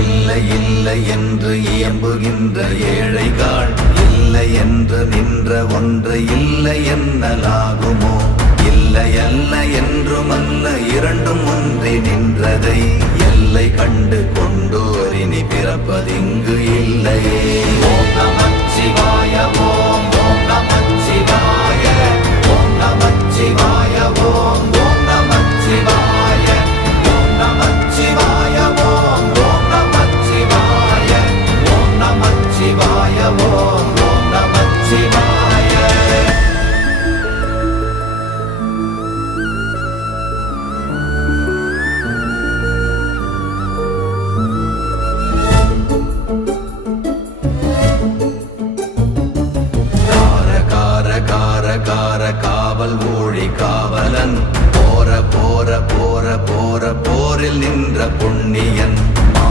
இல்லை இல்லை என்று இயம்புகின்ற ஏழைகள், இல்லை என்று நின்ற ஒன்று இல்லை என்னலாகுமோ? இல்லை அல்ல என்றும் அல்ல, இரண்டும் ஒன்றி நின்றதை எல்லை கண்டு கொண்டோர் இனி பிறப்பதிங்க